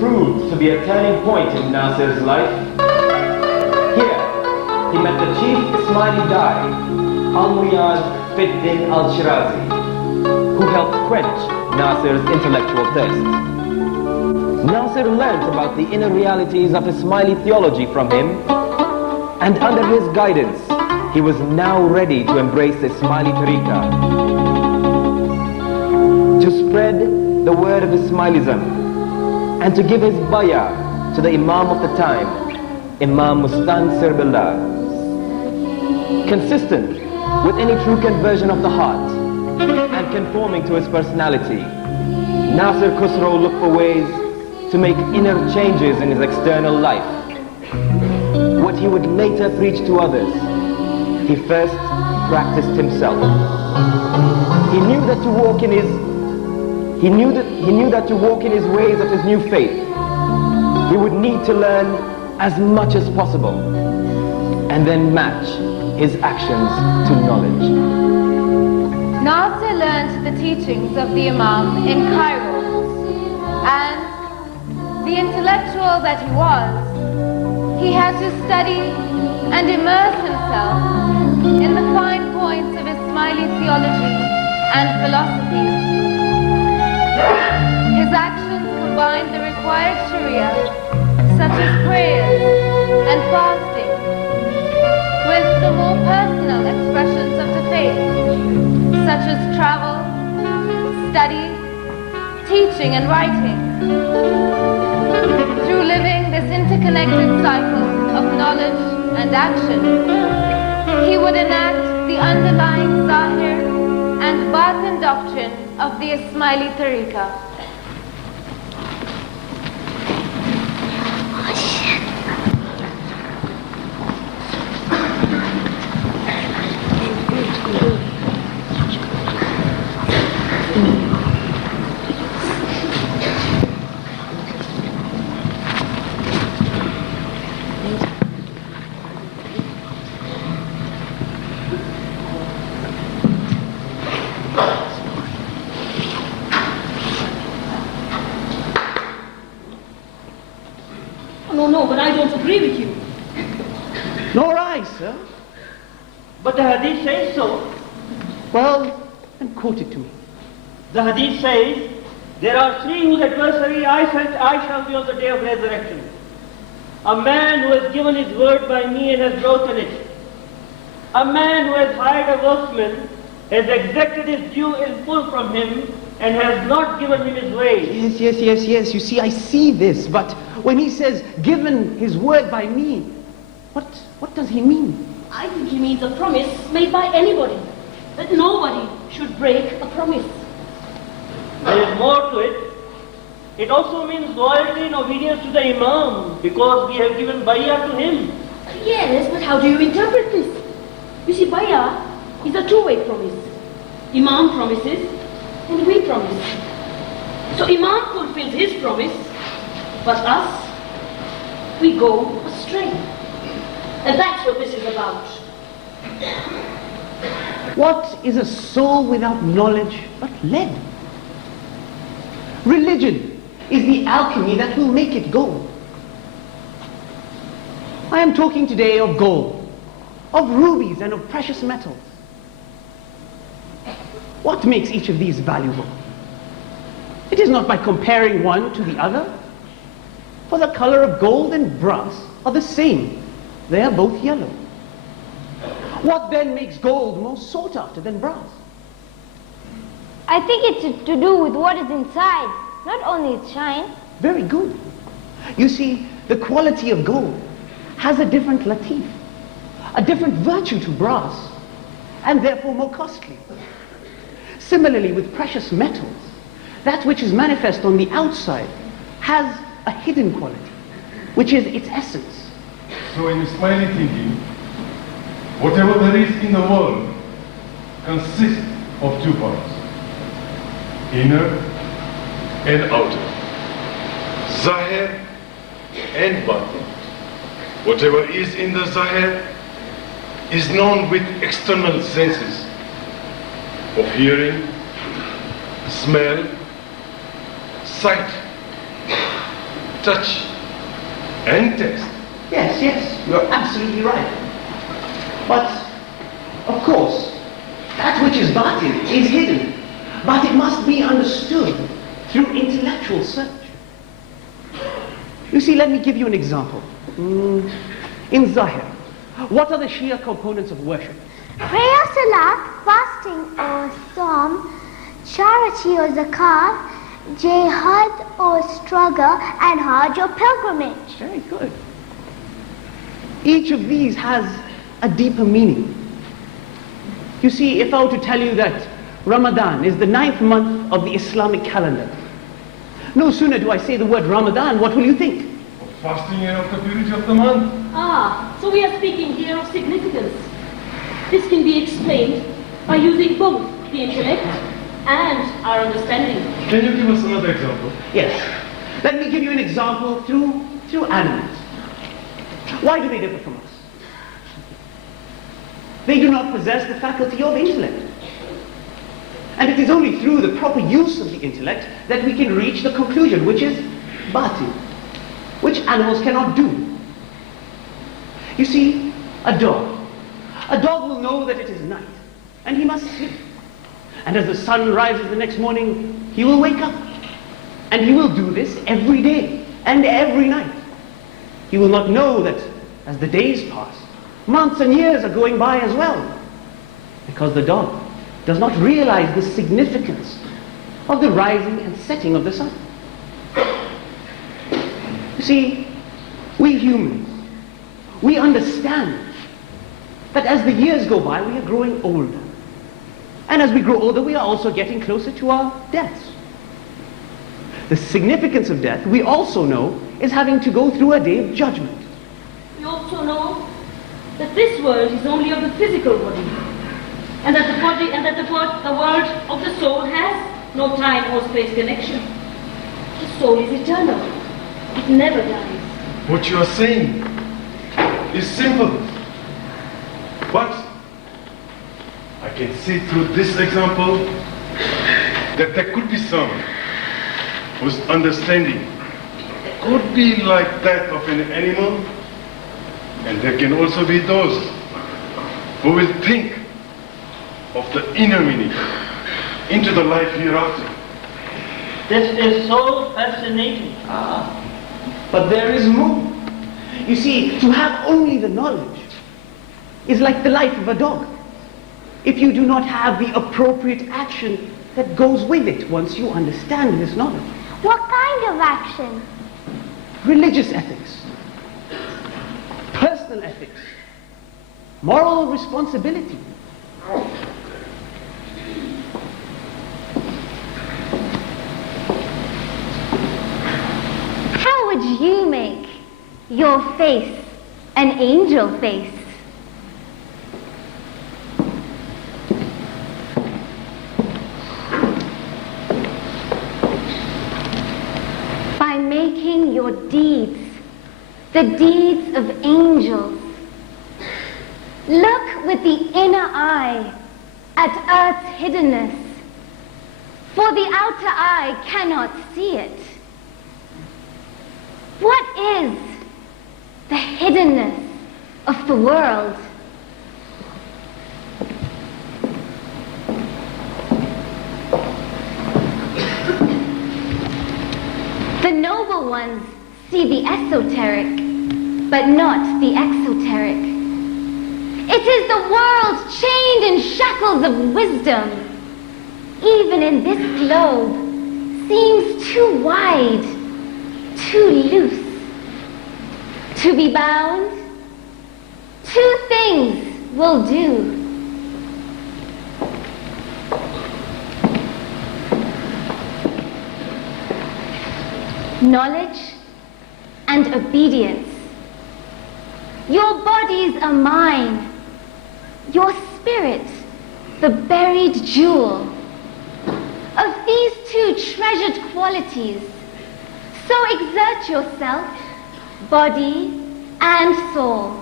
proved to be a turning point in Nasir's life. Here, he met the chief Ismaili Dai, Al-Muyad Fiddin al-Shirazi, who helped quench Nasir's intellectual thirst. Nasir learnt about the inner realities of Ismaili theology from him, and under his guidance, he was now ready to embrace Ismaili Tariqa, to spread the word of Ismailism, and to give his bayah to the Imam of the time, Imam Mustansir Billah. Consistent with any true conversion of the heart, and conforming to his personality, Nasir Khusraw looked for ways to make inner changes in his external life. What he would later preach to others, he first practiced himself. He knew that to walk in his ways of his new faith, he would need to learn as much as possible, and then match his actions to knowledge. Nasir learned the teachings of the Imam in Cairo, and the intellectual that he was, he had to study and immerse himself in the fine points of Ismaili theology and philosophy. His actions combined the required Sharia, such as prayers and fasting, with the more personal expressions of the faith, such as travel, study, teaching and writing. Through living this interconnected cycle of knowledge and action, he would enact the underlying Zahir and Batin doctrine of the Ismaili Tariqa. No, but I don't agree with you. Nor I, sir. But the hadith says so. Well, then quote it to me. The hadith says, there are three whose adversary I shall be on the day of resurrection. A man who has given his word by me and has broken it. A man who has hired a workman, has exacted his due in full from him, and has not given him his wage. Yes. You see, I see this, but when he says, given his word by me, what does he mean? I think he means a promise made by anybody, that nobody should break a promise. There is more to it. It also means loyalty and obedience to the Imam, because we have given bayah to him. Yes, but how do you interpret this? You see, bayah is a two-way promise. Imam promises, and we promise. So Imam fulfills his promise, but us, we go astray. And that's what this is about. What is a soul without knowledge but lead? Religion is the alchemy that will make it gold. I am talking today of gold, of rubies and of precious metals. What makes each of these valuable? It is not by comparing one to the other, for the color of gold and brass are the same. They are both yellow. What then makes gold more sought after than brass? I think it's to do with what is inside, not only its shine. Very good. You see, the quality of gold has a different latif, a different virtue to brass, and therefore more costly. Similarly with precious metals, that which is manifest on the outside has a hidden quality, which is its essence. So in Ismaili thinking, whatever there is in the world consists of two parts, inner and outer, Zahir and Batin. Whatever is in the Zahir is known with external senses of hearing, smell, sight. touch, and taste. Yes, yes, you're absolutely right. But, of course, that which is batin is hidden. But it must be understood through intellectual search. You see, let me give you an example. In Zahir, what are the Shia components of worship? Prayer, salat, fasting or psalm, charity or zakat, jihad or struggle, and hajj or pilgrimage. Very good. Each of these has a deeper meaning. You see, if I were to tell you that Ramadan is the 9th month of the Islamic calendar, no sooner do I say the word Ramadan, what will you think? Of fasting and of the purity of the month. Ah, so we are speaking here of significance. This can be explained by using both the intellect and our understanding. Can you give us another example? Yes. Let me give you an example through animals. Why do they differ from us? They do not possess the faculty of intellect. And it is only through the proper use of the intellect that we can reach the conclusion, which is batin, which animals cannot do. You see, a dog will know that it is night, and he must sleep. And as the sun rises the next morning, he will wake up. And he will do this every day and every night. He will not know that as the days pass, months and years are going by as well, because the dog does not realize the significance of the rising and setting of the sun. You see, we humans, we understand that as the years go by, we are growing older. And as we grow older, we are also getting closer to our deaths. The significance of death, we also know, is having to go through a day of judgment. We also know that this world is only of the physical body, and that the world of the soul has no time or space connection. The soul is eternal. It never dies. What you are saying is simple, but I can see through this example that there could be some whose understanding could be like that of an animal, and there can also be those who will think of the inner meaning into the life hereafter. This is so fascinating. But there is more. You see, to have only the knowledge is like the life of a dog. If you do not have the appropriate action that goes with it once you understand this knowledge. What kind of action? Religious ethics, personal ethics, moral responsibility. How would you make your face an angel face? By making your deeds the deeds of angels. Look with the inner eye at earth's hiddenness, for the outer eye cannot see it. What is the hiddenness of the world? The noble ones see the esoteric, but not the exoteric. It is the world chained in shackles of wisdom. Even in this globe, seems too wide, too loose. To be bound, two things will do. Knowledge and obedience. Your bodies are mine. Your spirit, the buried jewel. Of these two treasured qualities, so exert yourself, body and soul.